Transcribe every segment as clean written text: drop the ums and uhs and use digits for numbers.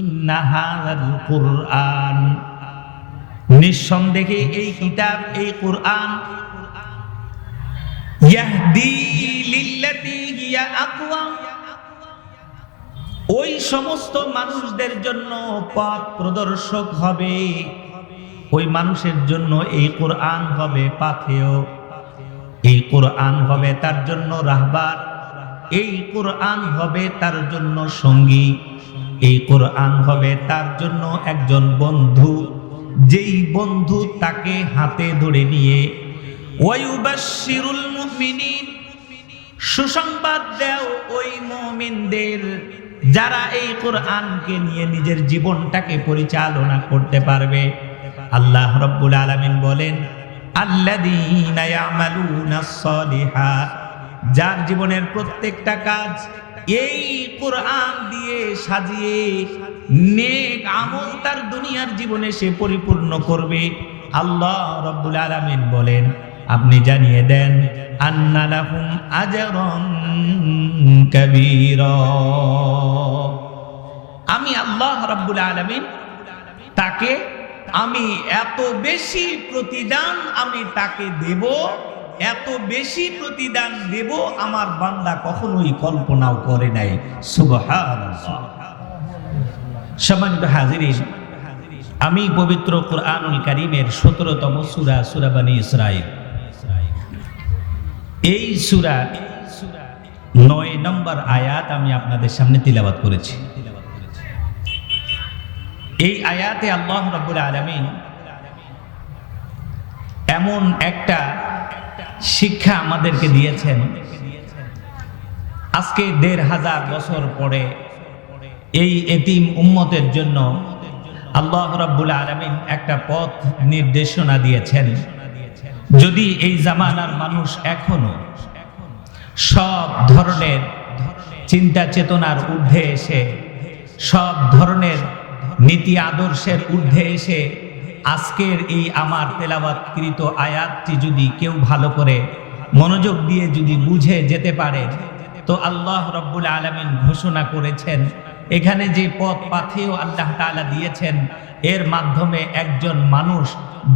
ইন্না হাযাল কুরআন, নিঃসন্দেহে এই কিতাব, এই কুরআন, ইয়াহদি লিল্লাতী হিয়া আকওয়াম, ওই সমস্ত মানুষদের জন্য পথ প্রদর্শক হবে, ওই মানুষের জন্য এই কুরআন হবে পাথেয়, এই কুরআন হবে তার জন্য রাহবার, এই কুরআন হবে তার জন্য সঙ্গী, এই কুরআন হবে তার জন্য একজন বন্ধু, যেই বন্ধু তাকে হাতে ধরে নিয়ে ওয়ায়ুবাশশিরুল মুমিনিন, সুসংবাদ দাও ওই মুমিনদের যারা এই কুরআনকে নিয়ে নিজের জীবনটাকে পরিচালনা করতে পারবে। আল্লাহ রাব্বুল আলামিন বলেন আল্লাযীনা ইয়ামালুনাস সালিহাত, যার জীবনের প্রত্যেকটা কাজ এই কুরআন দিয়ে সাজিয়ে নেক আমল তার দুনিয়ার জীবনে সে পরিপূর্ণ করবে। আল্লাহ রাব্বুল আলামিন বলেন আপনি জানিয়ে দেন আন্না লাহুম আজরান কাবীরা, আমি আল্লাহ রাব্বুল আলামিন তাকে আমি এত বেশি প্রতিদান আমি তাকে দেব, এত বেশি প্রতিদান দেব আমার বান্দা কখনোই কল্পনাও করে নাই। সুবহানাল্লাহ। সম্মানিত হাজিরিন, আমি পবিত্র কুরআনুল কারীমের ১৭তম সূরা, সূরা বনী ইসরাঈল, এই সূরার ৯ নম্বর আয়াত আমি আপনাদের সামনে তিলাওয়াত করেছি। এই আয়াতে আল্লাহ রাব্বুল আলামিন এমন একটা শিক্ষা আমাদেরকে দিয়েছেন, আজকে ১৫০০ বছর পরে এই এতিম উম্মতের জন্য আল্লাহ রাব্বুল আলামিন একটা পথ নির্দেশনা দিয়েছেন। যদি এই জামানার মানুষ এখনো সব ধরনের চিন্তা চেতনার ঊর্ধ্বে এসে, সব ধরনের নীতি আদর্শের ঊর্ধ্বে এসে আজকের এই আমার তেলাওয়াতকৃত আয়াতটি যদি কেউ ভালো করে মনোযোগ দিয়ে যদি বুঝে যেতে পারে, তো আল্লাহ রাব্বুল আলামিন ঘোষণা করেছেন এখানে যে পথ পাথেয় আল্লাহ তাআলা দিয়েছেন, এর মাধ্যমে একজন মানুষ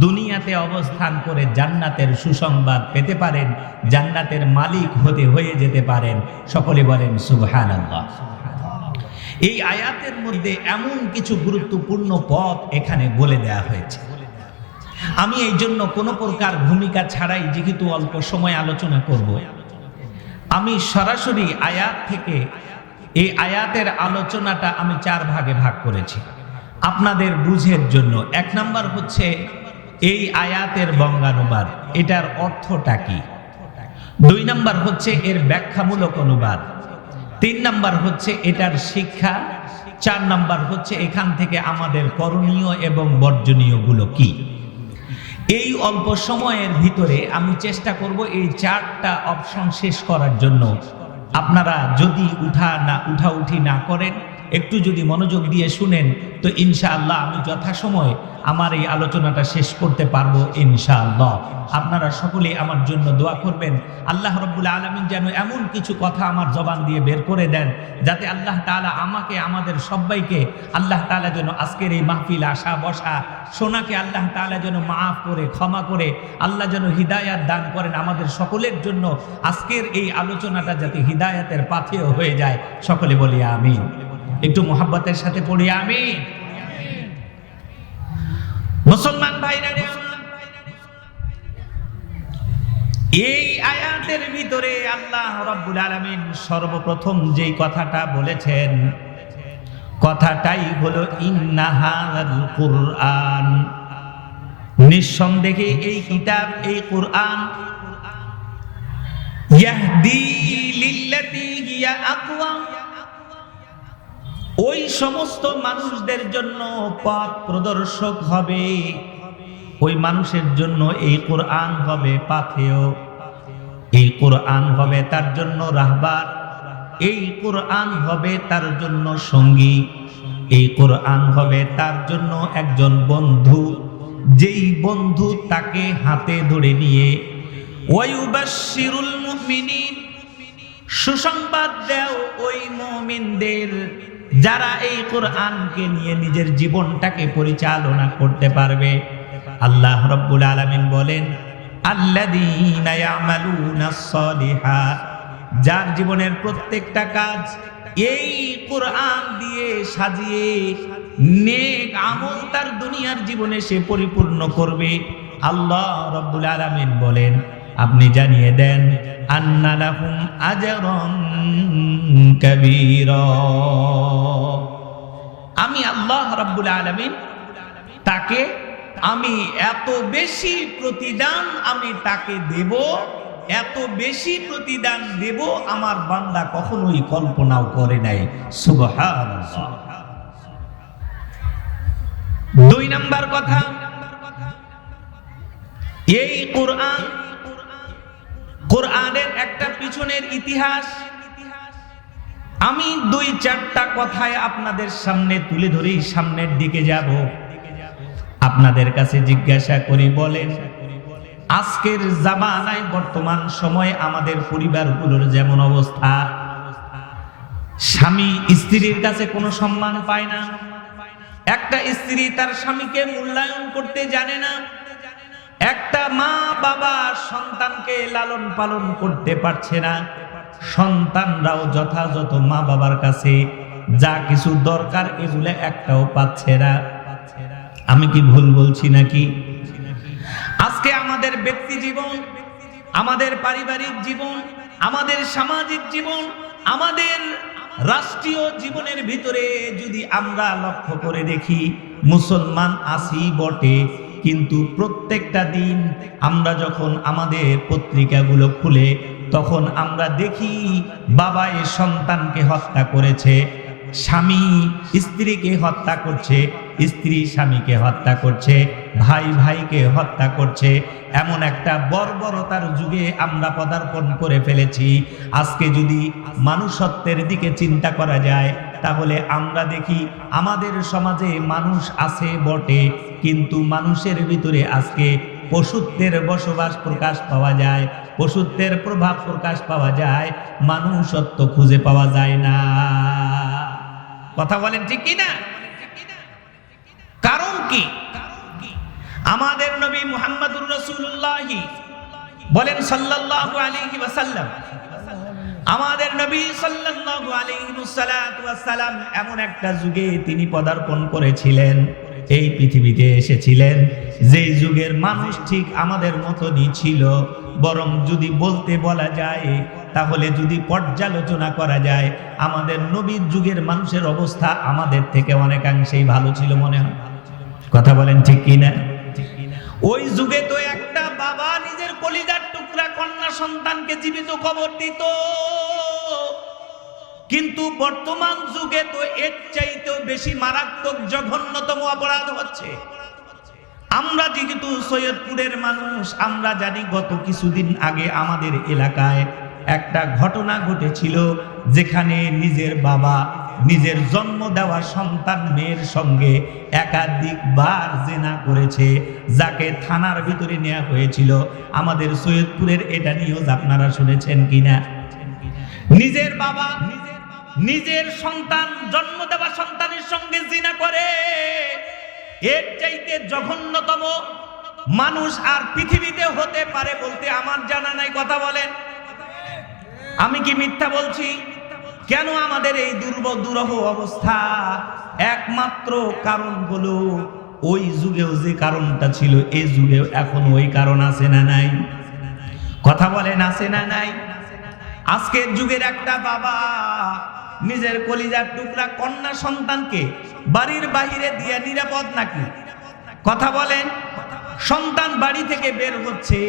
দুনিয়াতে অবস্থান করে জান্নাতের সুসংবাদ পেতে পারেন, জান্নাতের মালিক হয়ে যেতে পারেন। সকলে বলেন সুবহানাল্লাহ। এই আয়াতের মধ্যে এমন কিছু গুরুত্বপূর্ণ পথ এখানে বলে দেয়া হয়েছে। আমি এই জন্য কোনো প্রকার ভূমিকা ছাড়াই যেহেতু অল্প সময় আলোচনা করব, আমি সরাসরি আয়াত থেকে এই আয়াতের আলোচনাটা আমি 4 ভাগে ভাগ করেছি আপনাদের বুঝের জন্য। 1 নাম্বার হচ্ছে এই আয়াতের বঙ্গানুবাদ, এটার অর্থটা কি। 2 নাম্বার হচ্ছে এর ব্যাখ্যামূলক অনুবাদ। 3 নাম্বার হচ্ছে এটার শিক্ষা। 4 নাম্বার হচ্ছে এখান থেকে আমাদের করণীয় এবং বর্জনীয় গুলো কি। এই অল্প সময়ের ভিতরে আমি চেষ্টা করব এই 4টা অপশন শেষ করার জন্য। আপনারা যদি উঠাউঠি না করেন, একটু যদি মনোযোগ দিয়ে শুনেন, তো ইনশাআল্লাহ আমি যথাসময়ে আমার এই আলোচনাটা শেষ করতে পারবো ইনশাআল্লাহ। আপনারা সকলেই আমার জন্য দোয়া করবেন, আল্লাহ রাব্বুল আলামিন যেন এমন কিছু কথা আমার জবান দিয়ে বের করে দেন যাতে আল্লাহ তাআলা আমাকে, আমাদের সবাইকে আল্লাহ তাআলা যেন আজকের এই মাহফিল আসা বসা শোনাকে আল্লাহ তাআলা যেন মাফ করে, ক্ষমা করে, আল্লাহ যেন হিদায়াত দান করেন আমাদের সকলের জন্য। আজকের এই আলোচনাটা যাতে হিদায়াতের পাথেয় হয়ে যায়, সকলে বলি আমিন। একটু মোহাব্বতের সাথে পড়ি আমিন। মুসলমান ভাইরা, এই আয়াতের ভিতরে আল্লাহ রাব্বুল আলামিন সর্বপ্রথম যেই কথাটা বলেছেন, কথাটাই হলো ইন্না হাযাল কুরআন, নিঃসন্দেহে এই কিতাব, এই কুরআন, ইয়াহদি লিল্লাতী হিয়া আকওয়াম, ওই সমস্ত মানুষদের জন্য পথ প্রদর্শক হবে, ওই মানুষের জন্য এই কুরআন হবে পাথেয়, এই কুরআন হবে তার জন্য রাহবার, এই কুরআন হবে তার জন্য সঙ্গী, এই কুরআন হবে তার জন্য একজন বন্ধু, যেই বন্ধু তাকে হাতে ধরে নিয়ে ওয়ায়ুবাশশিরুল মুমিনিন, সুসংবাদ দাও ওই মুমিনদের যারা এই কোরআনকে নিয়ে নিজের জীবনটাকে পরিচালনা করতে পারবে। আল্লাহ রাব্বুল আলামিন বলেন, আল্লাযীনা ইয়ামালুনাস সালিহাত, যার জীবনের প্রত্যেকটা কাজ এই কোরআন দিয়ে সাজিয়ে নেক আমল তার দুনিয়ার জীবনে সে পরিপূর্ণ করবে। আল্লাহ রাব্বুল আলামিন বলেন, আপনি জানিয়ে দেন, আন্না লাহুম আজরান কাবীরা, আমি আল্লাহ রাব্বুল আলামিন তাকে আমি এত বেশি প্রতিদান আমি তাকে দেব, এত বেশি প্রতিদান দেব আমার বান্দা কখনোই কল্পনাও করে নাই। সুবহানাল্লাহ। 2 নাম্বার কথা, এই কোরআনের একটা পিছনের ইতিহাস আমি 2-4টা কথায় আপনাদের সামনে তুলে ধরি, সামনের দিকে যাব। আপনাদের কাছে জিজ্ঞাসা করি, বলেন আজকের জামানায় বর্তমান সময়ে আমাদের পরিবারগুলোর যেমন অবস্থা, স্বামী স্ত্রীর কাছে কোনো সম্মান পায় না, একটা স্ত্রী তার স্বামীকে মূল্যায়ন করতে জানে না, একটা মা বাবা সন্তানকে লালন পালন করতে পারছে না, সন্তানরাও যথাযথ মা বাবার কাছে যা কিছু দরকার এগুলো একটাও পাচ্ছে না। আমি কি ভুল বলছি নাকি? আজকে আমাদের ব্যক্তি জীবন, আমাদের পারিবারিক জীবন, আমাদের সামাজিক জীবন, আমাদের রাষ্ট্রীয় জীবনের ভিতরে যদি আমরা লক্ষ্য করে দেখি, মুসলমান আছি বটে, কিন্তু প্রত্যেকটা দিন আমরা যখন আমাদের পত্রিকাগুলো খুলে তখন আমরা দেখি বাবা সন্তানকে হত্যা করেছে, স্বামী স্ত্রীকে হত্যা করছে, স্ত্রী স্বামীকে হত্যা করছে, ভাই ভাইকে হত্যা করছে। এমন একটা বর্বরতার যুগে আমরা পদার্পণ করে ফেলেছি। আজকে যদি মানুষত্বের দিকে চিন্তা করা যায় তাহলে আমরা দেখি আমাদের সমাজে মানুষ আছে বটে, কিন্তু মানুষের ভিতরে আজকে পশুত্বের বসবাস প্রকাশ পাওয়া যায়, পশুত্বের প্রভাব প্রকাশ পাওয়া যায়, মানুষত্ব খুঁজে পাওয়া যায় না। কথা বলেন ঠিক কি না? কারণ কি? আমাদের নবী মুহাম্মদুর রাসূলুল্লাহ বলেন সাল্লাল্লাহু আলাইহি ওয়াসাল্লাম, আমাদের নবী সাল্লাল্লাহু আলাইহি ওয়াসাল্লাম এমন একটা যুগে তিনি পদার্পণ করেছিলেন, এই পৃথিবীতে এসেছিলেন যে যুগের মানুষ ঠিক আমাদের মতনই ছিল, বরং যদি বলা যায় তাহলে যদি পর্যালোচনা করা যায় আমাদের নবীর যুগের মানুষের অবস্থা আমাদের থেকে অনেকাংশেই ভালো ছিল মনে হয়। কথা বলেন ঠিক কি না? ওই যুগে তো একটা বাবা নিজের কলিজার টুকরা কন্যা সন্তানকে জীবিত কবর দিত, কিন্তু বর্তমান যুগে তো এর চাইতেও বেশি মারাত্মক জঘন্যতম অপরাধ হচ্ছে। আমরা যেহেতু সৈয়দপুরের মানুষ, আমরা জানি গত কিছুদিন আগে আমাদের এলাকায় একটা ঘটনা ঘটেছিল যেখানে নিজের বাবা নিজের জন্ম দেওয়া সন্তান মেয়ের সঙ্গে একাধিকবার জিনা করেছে, যাকে থানার ভিতরে নেওয়া হয়েছিল। আমাদের সৈয়দপুরের এটা নিউজ আপনারা শুনেছেন কিনা? নিজের বাবা নিজের সন্তান জন্ম দেওয়া সন্তানের সঙ্গে জিনা করে, এর চাইতে জঘন্যতম মানুষ আর পৃথিবীতে হতে পারে বলতে আমার জানা নাই। কথা বলেন, আমি কি মিথ্যা বলছি? কেন আমাদের এই দুরূহ অবস্থা? একমাত্র কারণ হলো ওই যুগেও যে কারণটা ছিল এই যুগেও এখন ওই কারণ আছে না নাই? কথা বলেন, আছে না নাই? আজকের যুগের একটা বাবা নিজের কলিজার টুকরা কন্যা সন্তানকে বাড়ির বাহিরে দিয়ে নিরাপদ নাকি? কথা বলেন, সন্তান বাড়ি থেকে বের হচ্ছে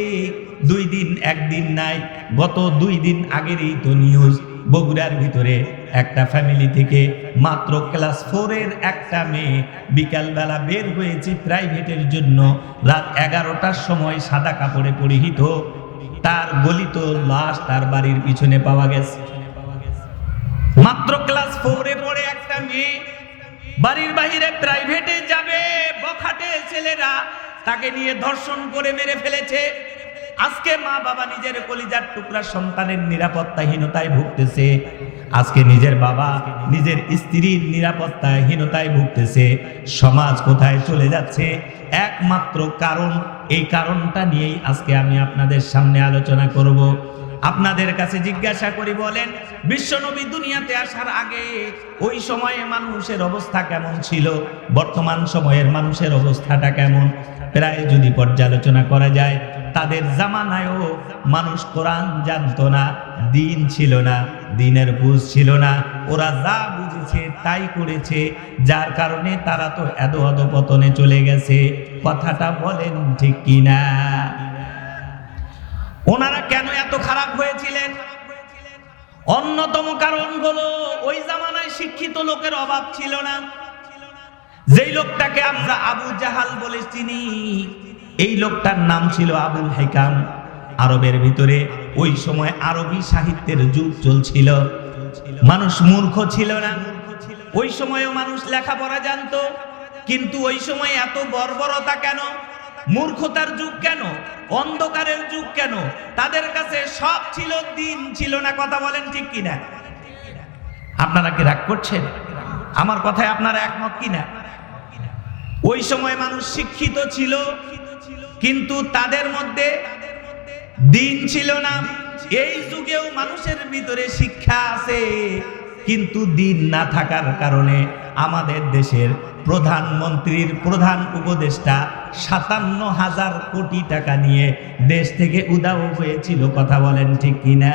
2 দিন 1 দিন নাই, গত 2 দিন আগেরই তো নিউজ, বগুড়ার ভিতরে একটা ফ্যামিলি থেকে মাত্র ক্লাস 4 এর একটা মেয়ে বিকালবেলা বের হয়েছে প্রাইভেটের জন্য, রাত 11টার সময় সাদা কাপড়ে পরিহিত তার গলিত লাশ তার বাড়ির পিছনে পাওয়া গেছে। মাত্র ক্লাস 4 এ পড়ে একটা মেয়ে বাড়ির বাহিরে প্রাইভেটে যাবে, বখাটে ছেলেরা তাকে নিয়ে ধর্ষণ করে মেরে ফেলেছে। আজকে মা বাবা নিজের কলিজার টুকরা সন্তানের নিরাপত্তাহীনতায় ভুগতেছে। আজকে নিজের বাবা নিজের স্ত্রীর নিরাপত্তাহীনতায় ভুগতেছে। সমাজ কোথায় চলে যাচ্ছে? একমাত্র কারণ, এই কারণটা নিয়েই আজকে আমি আপনাদের সামনে আলোচনা করব। আপনাদের কাছে জিজ্ঞাসা করি, বলেন বিশ্বনবী দুনিয়াতে আসার আগে ওই সময়ে মানুষের অবস্থা কেমন ছিল? বর্তমান সময়ের মানুষের অবস্থাটা কেমন? প্রায় যদি পর্যালোচনা করা যায়, তাদের জামানায়ও মানুষ কোরআন জানতো না, দিন ছিল না, দিনের বুঝ ছিল না। ওরা যা বুঝেছে তাই করেছে, যার কারণে তারা তো অধঃপতনে চলে গেছে। কথাটা বলেন ঠিক কিনা? ওনারা কেন এত খারাপ হয়েছিলেন? অন্যতম কারণ হলো ওই জামানায় শিক্ষিত লোকের অভাব ছিল না। যেই লোকটাকে আমরা আবু জাহাল বলে চিনি, এই লোকটার নাম ছিল আবুল হিকাম। আরবের ভিতরে ওই সময় আরবি সাহিত্যের যুগ চলছিল। মানুষ মূর্খ ছিল না, ওই সময়ও মানুষ লেখাপড়া জানতো। কিন্তু ওই সময় এত বর্বরতা কেন? মূর্খতার যুগ কেন? অন্ধকারের যুগ কেন? তাদের কাছে সব ছিল, দিন ছিল না। কথা বলেন ঠিক কিনা? আপনারা কি রাগ করছেন? আমার কথায় আপনারা একমত কিনা? ওই সময় মানুষ শিক্ষিত ছিল, কিন্তু তাদের মধ্যে দিন ছিল না। এই যুগেও মানুষের ভিতরে শিক্ষা আছে, কিন্তু দিন না থাকার কারণে আমাদের দেশের প্রধানমন্ত্রীর প্রধান উপদেষ্টা ৫৭,০০০ কোটি টাকা নিয়ে দেশ থেকে উধাও হয়েছিল। কথা বলেন ঠিক কিনা?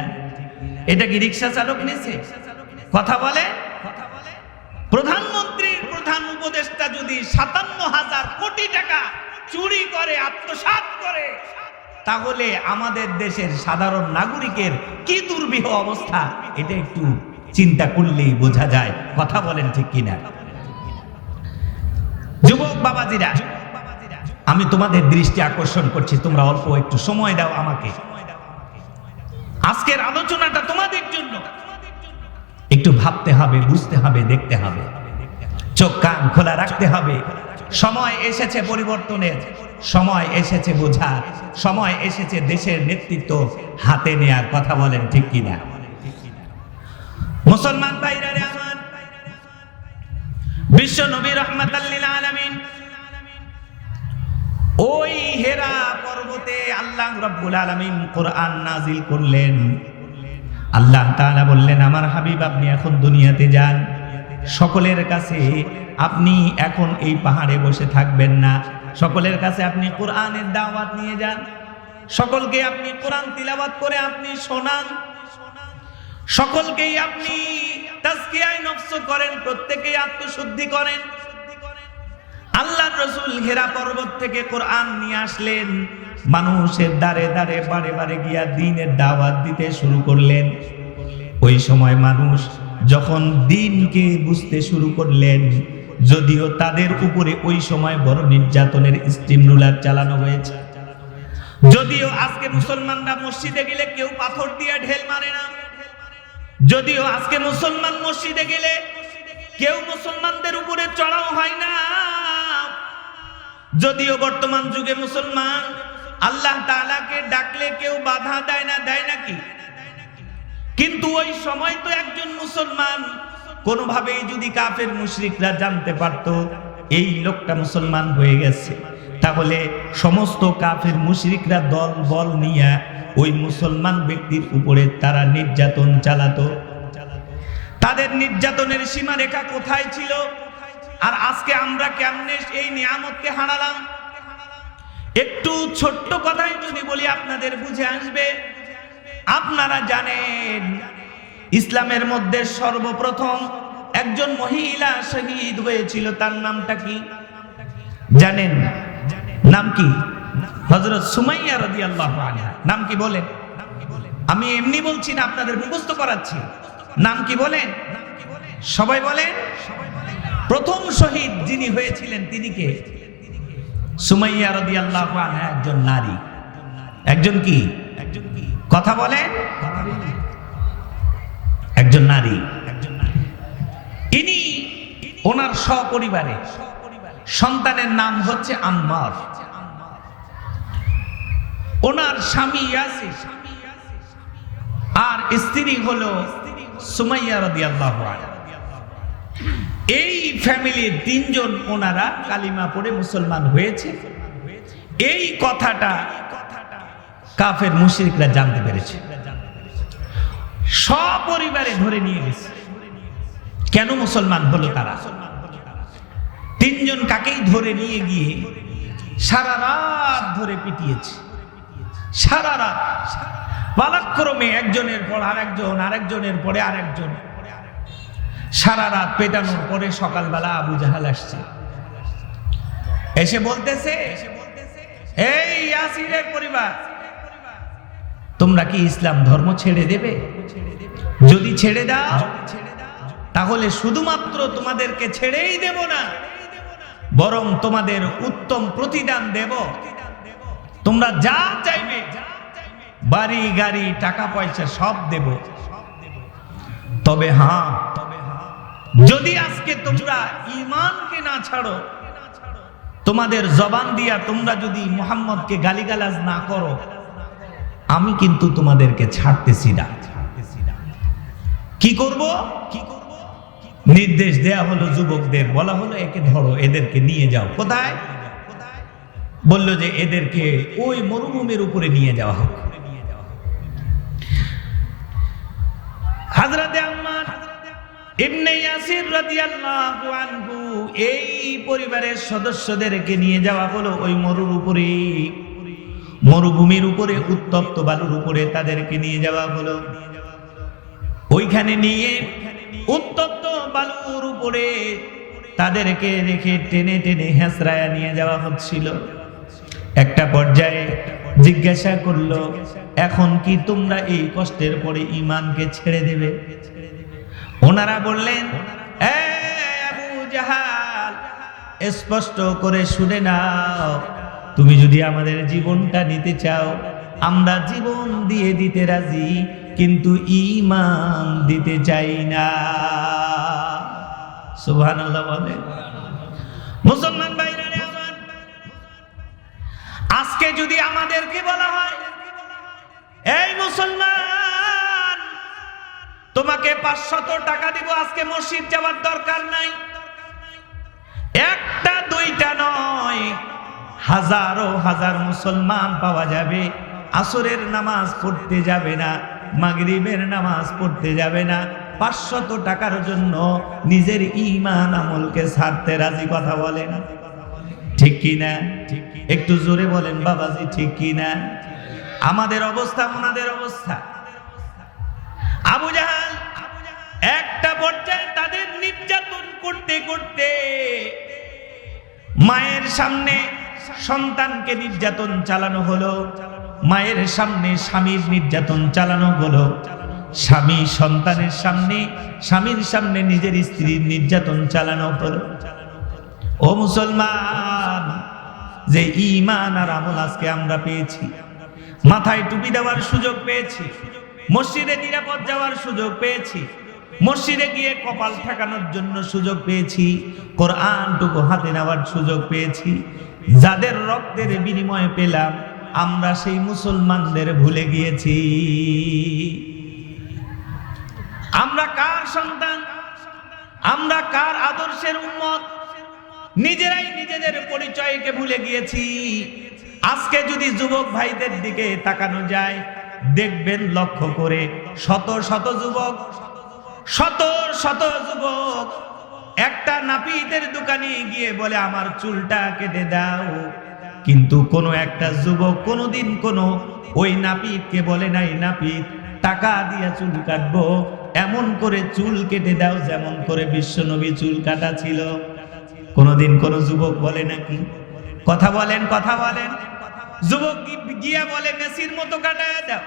এটা কি রিক্সা চালক নিছে? কথা বলে। প্রধানমন্ত্রীর প্রধান উপদেষ্টা যদি ৫৭,০০০ কোটি টাকা চুরি করে, আত্মসাৎ করে, তাহলে আমাদের দেশের সাধারণ নাগরিকের কি দুর্বিহ অবস্থা, এটা একটু চিন্তা করলেই বোঝা যায়। কথা বলেন ঠিক কিনা? যুবক বাবাজিরা, আমি তোমাদের দৃষ্টি আকর্ষণ করছি, তোমরা অল্প একটু সময় দাও আমাকে। আজকের আলোচনাটা তোমাদের জন্য। একটু ভাবতে হবে, বুঝতে হবে, দেখতে হবে, চোখ কান খোলা রাখতে হবে। সময় এসেছে পরিবর্তনের, সময় এসেছে বোঝার, সময় এসেছে দেশের নেতৃত্ব হাতে নেয়ার। কথা বলেন ঠিক কিনা? মুসলমান ভাইরা রে আমার, বিশ্ব নবী রাহমাতাল লিল আলামিন ওই হেরা পর্বতে আল্লাহ রাব্বুল আলামিন কোরআন নাজিল করলেন। আল্লাহ তাআলা বললেন, আমার হাবিব আপনি এখন দুনিয়াতে যান, সকলের কাছে আপনি এখন এই পাহাড়ে বসে থাকবেন না, সকলের কাছে আপনি কোরআনের দাওয়াত নিয়ে যান, সকলকে আপনি কোরআন তিলাওয়াত করে আপনি শোনান, সকলকেই আপনি তাজকিয়ায়ে নফস করেন, প্রত্যেকেই আত্মশুদ্ধি করেন। আল্লাহর রাসূল হেরা পর্বত থেকে কোরআন নিয়ে আসলেন, মানুষের দ্বারে দ্বারে বারে বারে গিয়া দ্বীনের দাওয়াত দিতে শুরু করলেন। ওই সময় মানুষ যখন দ্বীনকে বুঝতে শুরু করলেন, যদিও তাদের উপরে ওই সময় বড় নির্যাতনের স্টিম রুলার চালানো হয়েছে, যদিও আজকে মুসলমানরা মসজিদে গেলে কেউ পাথর দিয়ে ঢেল মারে না, যদিও আজকে মুসলমান মসজিদে গেলে কেউ মুসলমানদের উপরে চড়াও হয় না, যদিও বর্তমান যুগে মুসলমান আল্লাহ তাআলাকে ডাকলে কেউ বাধা দেয় না, দেয় নাকি? কিন্তু ওই সময় তো একজন মুসলমান কোনোভাবেই যদি কাফের মুশরিকরা জানতে পারত এই লোকটা মুসলমান হয়ে গেছে, তাহলে সমস্ত কাফের মুশরিকরা দল বল নিয়ে ওই মুসলমান ব্যক্তির উপরে তারা নির্যাতন চালাতো। তাদের নির্যাতনের সীমারেখা কোথায় ছিল? আর আজকে আমরা কেমনে এই নিয়ামতকে হারালাম? একটু ছোট্ট কথাই যদি বলি আপনাদের বুঝে আসবে। আপনারা জানেন ইসলামের মধ্যে সর্বপ্রথম একজন মহিলা শহীদ হয়েছিল, তার নামটা কি জানেন? নাম কি? হযরত সুমাইয়া রাদিয়াল্লাহু আনহা। নাম কি বলেন? আমি এমনি বলছি না, আপনাদের মুখস্থ করাচ্ছি। নাম কি বলেন? সবাই বলেন। প্রথম শহীদ যিনি হয়েছিলেন তিনি কে? সুমাইয়া রাদিয়াল্লাহু আনহা একজন নারী। একজন কি? কথা বলেন। একজন নারী। ইনি ওনার সপরিবারে, সন্তানের নাম হচ্ছে আম্মার। ওনার স্বামী ইয়াসির আর স্ত্রী হলো সুমাইয়া রাদিয়াল্লাহু আনহা। এই ফ্যামিলির তিনজন ওনারা কালিমা পড়ে মুসলমান হয়েছে। এই কথাটা কাফের মুশরিকরা জানতে পেরেছে, সপরিবারে ধরে নিয়ে গেছে। কেন মুসলমান হলো তারা? তিনজন কাকেই ধরে নিয়ে গিয়ে সারা রাত ধরে পিটিয়েছে, সারা রাত পালাক্রমে একজনের পর আরেকজন, আরেকজনের পরে আরেকজন, সারা রাত পেটানোর পরে সকালবেলা আবু জাহাল আসছে, এসে বলতেছে, এই ইয়াসিরের পরিবার, তোমরা কি ইসলাম ধর্ম ছেড়ে দেবে? যদি ছেড়ে দাও তাহলে শুধুমাত্র তোমাদেরকে ছেড়েই দেব না, বরং তোমাদের উত্তম প্রতিদান দেব। তোমরা যা চাইবে, বাড়ি গাড়ি টাকা পয়সা সব দেব। তবে হ্যাঁ, যদি আজকে তোমরা ঈমানকে না ছাড়ো, তোমাদের জবান দিয়া তোমরা যদি মুহাম্মদকে গালিগালাজ না করো, আমি কিন্তু তোমাদেরকে ছাড়তেছি না। কি করব? নির্দেশ দেয়া হলো যুবকদের, বলা হলো একে ধরো, এদেরকে নিয়ে যাও। কোথায়? বলল যে এদেরকে ওই মরুভূমির উপরে নিয়ে যাওয়া হোক। হযরত আম্মার ইবনে ইয়াসির রাদিয়াল্লাহু আনহু এই পরিবারের সদস্যদেরকে নিয়ে যাওয়া হলো ওই মরুভূমির উপরে, উত্তপ্ত বালুর উপরে তাদেরকে নিয়ে যাওয়া হলো। ওইখানে নিয়ে উত্তপ্ত বালুর উপরে তাদেরকে রেখে টেনে টেনে হেঁচড়ায়া নিয়ে যাওয়া হচ্ছিল। একটা পর্যায়ে জিজ্ঞাসা করলো, এখন কি তোমরা এই কষ্টের পরে ঈমানকে ছেড়ে দেবে? ওনারা বললেন, আবু জাহাল, স্পষ্ট করে শুনে নাও, তুমি যদি আমাদের জীবনটা নিতে চাও, আমরা জীবন দিয়ে দিতে রাজি, কিন্তু ঈমান দিতে চাই না। সুবহানাল্লাহ বলে। মুসলমান ভাইরা আমার, আজকে যদি আমাদেরকে বলা হয়, এই মুসলমান, তোমাকে 500 টাকা দিব, আজকে মসজিদ যাওয়ার দরকার নাই, একটা দুইটা নয়, হাজারো হাজার মুসলমান পাওয়া যাবে, আসরের নামাজ পড়তে যাবে না, মাগরিবের নামাজ পড়তে যাবে না, 500 টাকার জন্য নিজের ঈমান আমলকে ছাড়তে রাজি। কথা বলেন ঠিক কি না? একটু জোরে বলেন বাবাজি, ঠিক কি না? আমাদের অবস্থা ওনাদের অবস্থা। আবু জাহাল একটা পর্যায়ে তাদের নির্যাতন করতে করতে মায়ের সামনে সন্তানকে নির্যাতন চালানো হলো, মায়ের সামনে স্বামীর নির্যাতন চালানো হলো, স্বামী সন্তানের সামনে, স্বামীর সামনে নিজের স্ত্রীর নির্যাতন চালানো হলো। ও মুসলমান, যে ঈমান আর আমল আজকে আমরা পেয়েছি, মাথায় টুপি দেওয়ার সুযোগ পেয়েছি, মসজিদে নিরাপদ যাওয়ার সুযোগ পেয়েছি, মসজিদে গিয়ে কপাল ঠেকানোর জন্য সুযোগ পেয়েছি, কোরআনটুকু হাতে নেওয়ার সুযোগ পেয়েছি, যাদের রক্তের বিনিময়ে পেলাম, আমরা সেই মুসলমানদের ভুলে গিয়েছি। আমরা কার সন্তান? আমরা কার আদর্শের উম্মত? নিজেরাই নিজেদের পরিচয়কে ভুলে গিয়েছি। আজকে যদি যুবক ভাইদের দিকে তাকানো যায়, দেখবেন লক্ষ্য করে শত শত যুবক একটা নাপিতের দোকানে গিয়ে বলে আমার চুলটা কেটে দাও, কিন্তু কোনো একটা যুবক কোনোদিন কোনো ওই নাপিতকে বলে নাই, নাপিত টাকা দিয়া চুল কাটবো, এমন করে চুল কেটে দাও যেমন করে বিশ্বনবী চুল কাটা ছিল। কোনোদিন কোন যুবক বলে নাকি? কথা বলেন, কথা বলেন। যুবক গিয়া বলে মেসির মতো কাটায় দাও,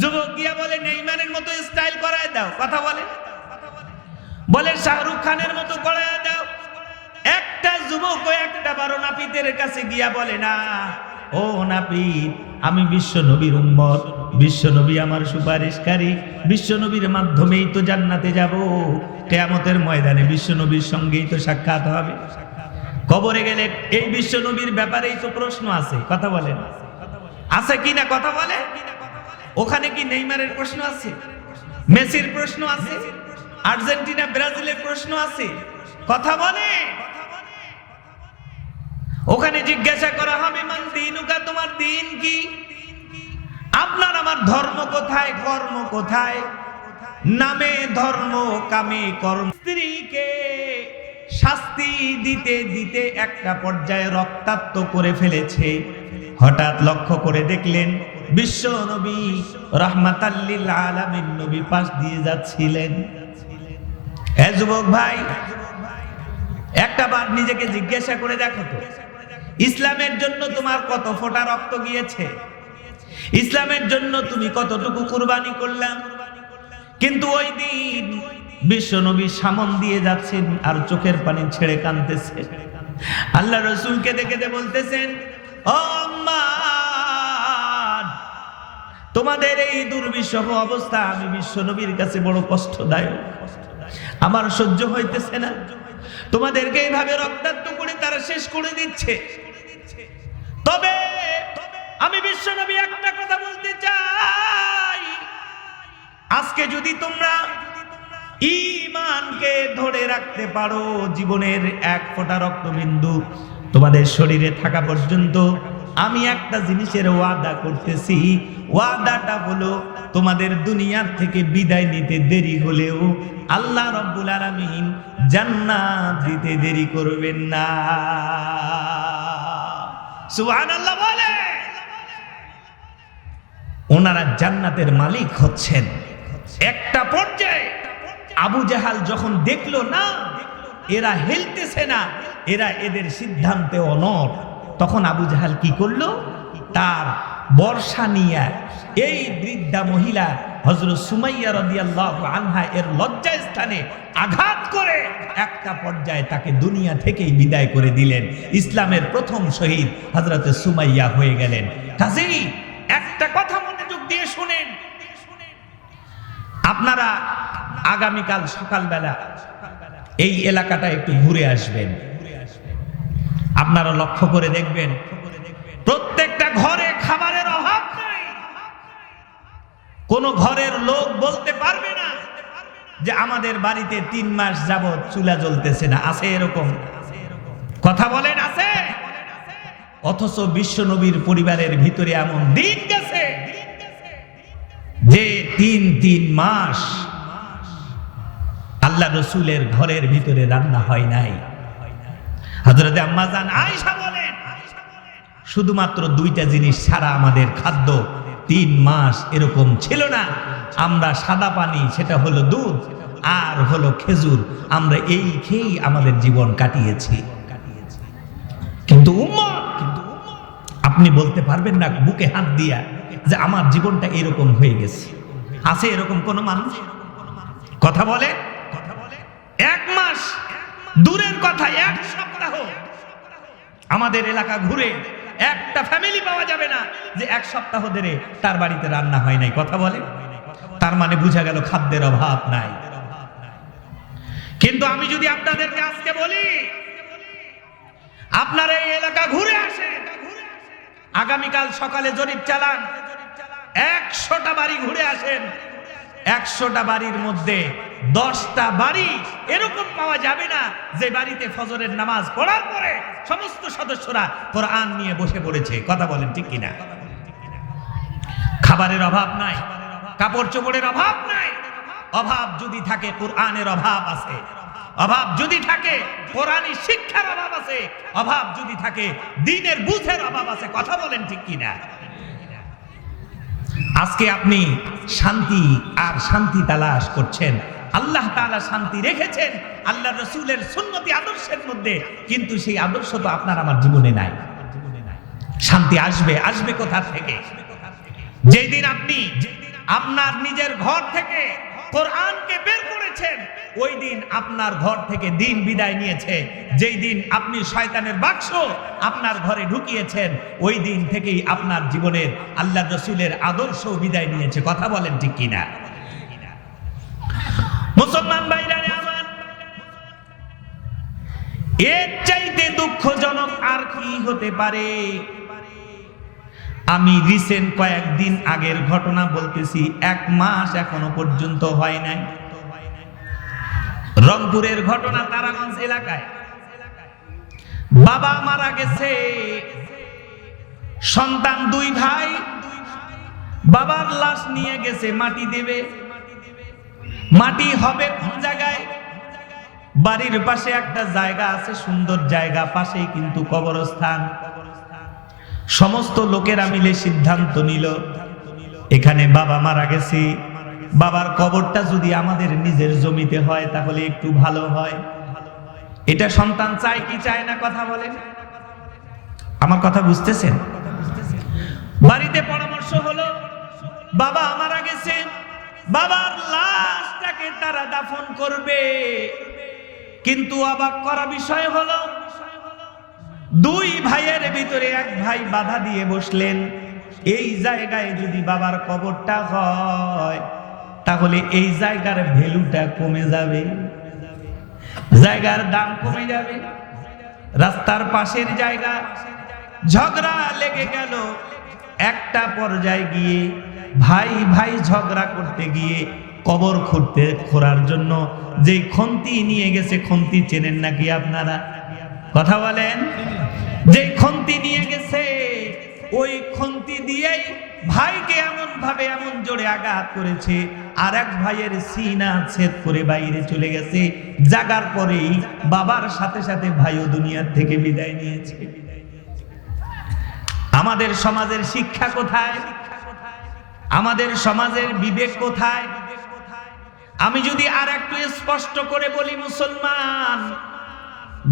যুবক গিয়া বলে নেইমারের মতো স্টাইল করায় দাও। কথা বলেন, বলে শাহরুখ খানের মতো করায় দাও। একটা যুবক একটা বারো নাপিতের কাছে গিয়া বলে না, ও নাপিত, আমি বিশ্ব নবীর উম্মত, বিশ্ব নবী আমার সুপারিশকারী, বিশ্ব নবীর মাধ্যমেই তো জান্নাতে যাব, কিয়ামতের ময়দানে বিশ্ব নবীর সঙ্গেই তো সাক্ষাৎ হবে, কবরে গেলে এই বিশ্ব নবীর ব্যাপারেই তো প্রশ্ন আছে। কথা বলেন, আছে কিনা কথা বলে? ওখানে কি নেইমারের প্রশ্ন আছে, মেসির প্রশ্ন আছে, আর্জেন্টিনা ব্রাজিলের প্রশ্ন আছে? কথা বলে? ওখানে জিজ্ঞাসা করা হবে মান দিনুকা, তোমার দিন কি? আপনার আমার ধর্ম কোথায়, কর্ম কোথায়? নামে ধর্ম, কামে কর্ম। স্ত্রীকে শাস্তি দিতে দিতে একটা পর্যায়ে রক্তাক্ত করে ফেলেছে। হঠাৎ লক্ষ্য করে দেখলেন বিশ্ব নবী রাহমাতাল লিল আলামিন নবী পাশ দিয়ে যাচ্ছিলেন। এ যুবক ভাই, একটা বার নিজেকে জিজ্ঞাসা করে দেখো তো, ইসলামের জন্য তোমার কত ফোঁটা রক্ত গিয়েছে? ইসলামের জন্য তুমি কতটুকু কুরবানি করলাম? কিন্তু ওই দিন বিশ্ব নবী সামন দিয়ে যাচ্ছেন আর চোখের পানি ছেড়ে কাঁদতেছে। আল্লাহ রাসূলকে দেখে বলতেছেন, ও আম্মা, তোমাদের এই দুর্বিষহ অবস্থা আমি বিশ্ব নবীর কাছে বড় কষ্টদায়ক, আমার সহ্য হইতেছে না। তোমাদেরকে এইভাবে রক্তাক্ত করে তারা শেষ করে দিচ্ছে। তবে আমি বিশ্ব নবী একটা কথা বলতে চাই, আজকে যদি তোমরা ঈমানকে ধরে রাখতে পারো, জীবনের এক ফোঁটা রক্তবিন্দু তোমাদের শরীরে থাকা পর্যন্ত, আমি একটা জিনিসের ওয়াদা করতেছি। ওয়াদাটা হলো তোমাদের দুনিয়ার থেকে বিদায় নিতে দেরি হলেও আল্লাহ রাব্বুল আলামিন জান্নাত দিতে দেরি করবেন না। সুবহানাল্লাহ বলে। ওনারা জান্নাতের মালিক হচ্ছেন। একটা পর্যায়ে আবু জাহাল যখন দেখলো না এরা হেলতেছে না, এরা এদের সিদ্ধান্তে অনড়, তখন আবু জাহাল কি করলো? তার বর্ষা নিয়ে এই বৃদ্ধা মহিলা হযরত সুমাইয়া রাদিয়াল্লাহু আনহা এর লজ্জা স্থানে আঘাত করে একটা পর্যায়ে তাকে দুনিয়া থেকেই বিদায় করে দিলেন। ইসলামের প্রথম শহীদ হযরত সুমাইয়া হয়ে গেলেন। কাজেই একটা কথা মনোযোগ দিয়ে শুনেন, আপনারা আগামীকাল সকালবেলা এই এলাকাটা একটু ঘুরে আসবেন। আপনারা লক্ষ্য করে দেখবেন প্রত্যেকটা ঘরে খাবারের অভাব নাই। কোন ঘরের লোক বলতে পারবে না যে আমাদের বাড়িতে 3 মাস যাবত চুলা জ্বলতেছে না। আছে এরকম? কথা বলেন, আছে? অথচ বিশ্ব নবীর পরিবারের ভিতরে এমন দিন গেছে যে 3 মাস আল্লাহ রসুলের ঘরের ভিতরে রান্না হয় নাই। হযরত আম্মা জান আয়েশা বলেন, শুধুমাত্র 2টা জিনিস ছাড়া আমাদের খাদ্য 3 মাস এরকম ছিল না। আমরা সাদা পানি, সেটা হলো দুধ, আর হলো খেজুর, আমরা এই খেয়েই আমাদের জীবন কাটিয়েছি। কিন্তু উম্মত, আপনি বলতে পারবেন না বুকে হাত দিয়া যে আমার জীবনটা এরকম হয়ে গেছে। আছে এরকম কোন মানুষ? কথা বলে? 1 মাস দূরের কথা, 1 সপ্তাহ আমাদের এলাকা ঘুরে একটা ফ্যামিলি পাওয়া যাবে না যে 1 সপ্তাহ ধরে তার বাড়িতে রান্না হয় নাই। কথা বলে? তার মানে বোঝা গেল খাদ্যের অভাব নাই। কিন্তু আমি যদি আপনাদেরকে আজকে বলি, আপনারা এই এলাকা ঘুরে আসেন, আগামীকাল সকালে জরিপ চালান, 100টা বাড়ি ঘুরে আসেন, 100টা বাড়ির মধ্যে 10টা বাড়ি এরকম পাওয়া যাবে না যে বাড়িতে ফজরের নামাজ পড়ার পরে সমস্ত সদস্যরা কোরআন নিয়ে বসে পড়েছে। কথা বলেন ঠিক কিনা? খাবারের অভাব নাই, কাপড় চোপড়ের অভাব নাই। অভাব যদি থাকে কোরআনের অভাব আছে, অভাব যদি থাকে কোরআনী শিক্ষার অভাব আছে, অভাব যদি থাকে দ্বীনের বুঝের অভাব আছে। কথা বলেন ঠিক কিনা? আজকে আপনি শান্তি আর শান্তি তালাশ করছেন। আল্লাহ তাআলা শান্তি রেখেছেন আল্লাহ রাসূলের সুন্নতি আদর্শের মধ্যে, কিন্তু সেই আদর্শ তো আপনার আমার জীবনে নাই। শান্তি আসবে, আসবে কোথা থেকে? যেই দিন আপনি আপনার নিজের ঘর থেকে কোরআনকে বের করেছেন, ওই দিন আপনার ঘর থেকে দ্বীন বিদায় নিয়েছে। যেই দিন আপনি শয়তানের বাক্স আপনার ঘরে ঢুকিয়েছেন, ওই দিন থেকেই আপনার জীবনের আল্লাহ রাসূলের আদর্শ বিদায় নিয়েছে। কথা বলেন ঠিক কিনা? মুসলমান ভাইরা আমার, এর চাইতে দুঃখজনক আর কি হতে পারে? আমি রিসেন্ট কয়েকদিন আগের ঘটনা বলতেছি, 1 মাস এখনো পর্যন্ত হয় নাই। রংপুরের ঘটনা, তারাগঞ্জ এলাকায় বাবা মারা গেছে, সন্তান 2 ভাই বাবার লাশ নিয়ে গেছে মাটি দেবে। মাটি হবে কোন জায়গায়? বাড়ির পাশে একটা জায়গা আছে, সুন্দর জায়গা, পাশেই কিন্তু কবরস্থান। সমস্ত লোকেরা মিলে সিদ্ধান্ত নিল, এখানে বাবা মারা গেছে, বাবার কবরটা যদি আমাদের নিজের জমিতে হয় তাহলে একটু ভালো হয়। এটা সন্তান চায় কি চায় না? কথা বলেন, আমার কথা বুঝতেছেন? বাড়িতে পরামর্শ হলো, বাবা মারা গেছে, বাবার লাশটাকে তারা দাফন করবে। কিন্তু অবাক করা বিষয় হলো, 2 ভাইয়ের ভিতরে 1 ভাই বাধা দিয়ে বসলেন, এই জায়গায় যদি বাবার কবরটা হয় তাহলে এই জায়গার ভ্যালুটা কমে যাবে, জায়গার দাম কমে যাবে। রাস্তার পাশের জায়গা, ঝগড়া লেগে গেল। একটা পর্যায়ে গিয়ে ভাই ভাই ঝগড়া করতে গিয়ে কবর খোঁড়ার জন্য যেই খন্তি নিয়ে গেছে, খন্তি চেনেন নাকি আপনারা? কথা বলেন। যেই খন্তি নিয়ে গেছে, ওই খন্তি দিয়েই ভাইকে এমন ভাবে এমন জোরে আঘাত করেছে, আর 1 ভাইয়ের সিনা ছেদ করে বাইরে চলে গেছে। জাগার পরেই বাবার সাথে সাথে ভাইও দুনিয়ার থেকে বিদায় নিয়েছে। আমাদের সমাজের শিক্ষা কোথায়? আমাদের সমাজের বিবেক কোথায়? আমি যদি আর একটু স্পষ্ট করে বলি, মুসলমান,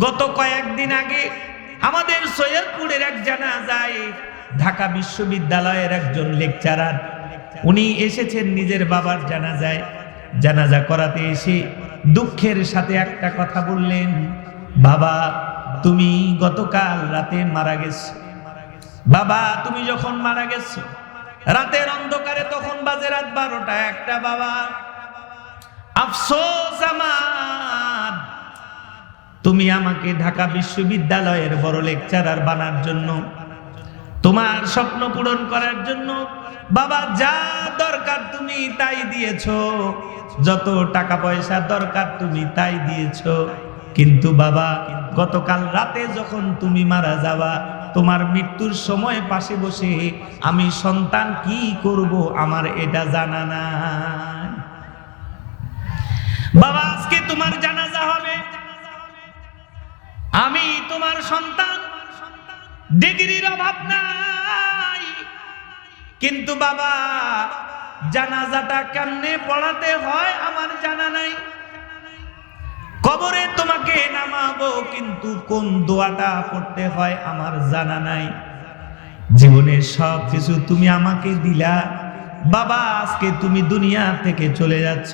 গত কয়েকদিন আগে আমাদের সৈয়দপুরের এক জানাজায় ঢাকা বিশ্ববিদ্যালয়ের একজন লেকচারার, উনি এসেছেন নিজের বাবার জানাজায়। জানাজা করাতে এসে দুঃখের সাথে একটা কথা বললেন, বাবা তুমি গতকাল রাতে মারা গেছো। বাবা তুমি যখন মারা গেছো রাতের অন্ধকারে, তখন বাজে রাত 12টা 1টা, বাবা আফসোস আমার, তুমি আমাকে ঢাকা বিশ্ববিদ্যালয়ের বড় লেকচারার বানার জন্য, তোমার স্বপ্ন পূরণ করার জন্য বাবা যা দরকার তুমি তাই দিয়েছো, যত টাকা পয়সা দরকার তুমি তাই দিয়েছো। কিন্তু বাবা গতকাল রাতে যখন তুমি মারা যাবা, তোমার মৃত্যুর সময় পাশে বসে আমি সন্তান কি করব আমার এটা জানা নাই। বাবা আজকে তোমার জানাজা হবে, আমি তোমার সন্তান, ডিগ্রির অভাব নাই, কিন্তু বাবা জানাজাটা কেমনে পড়াতে হয় আমার জানা নাই। কবরে তোমাকে নামাবো, কিন্তু কোন দোয়াটা পড়তে হয় আমার জানা নাই। জীবনের সব কিছু তুমি আমাকে দিলা, বাবা আজকে তুমি দুনিয়া থেকে চলে যাচ্ছ,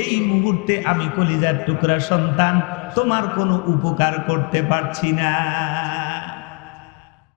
এই মুহূর্তে আমি কলিজার টুকরা সন্তান তোমার কোনো উপকার করতে পারছি না।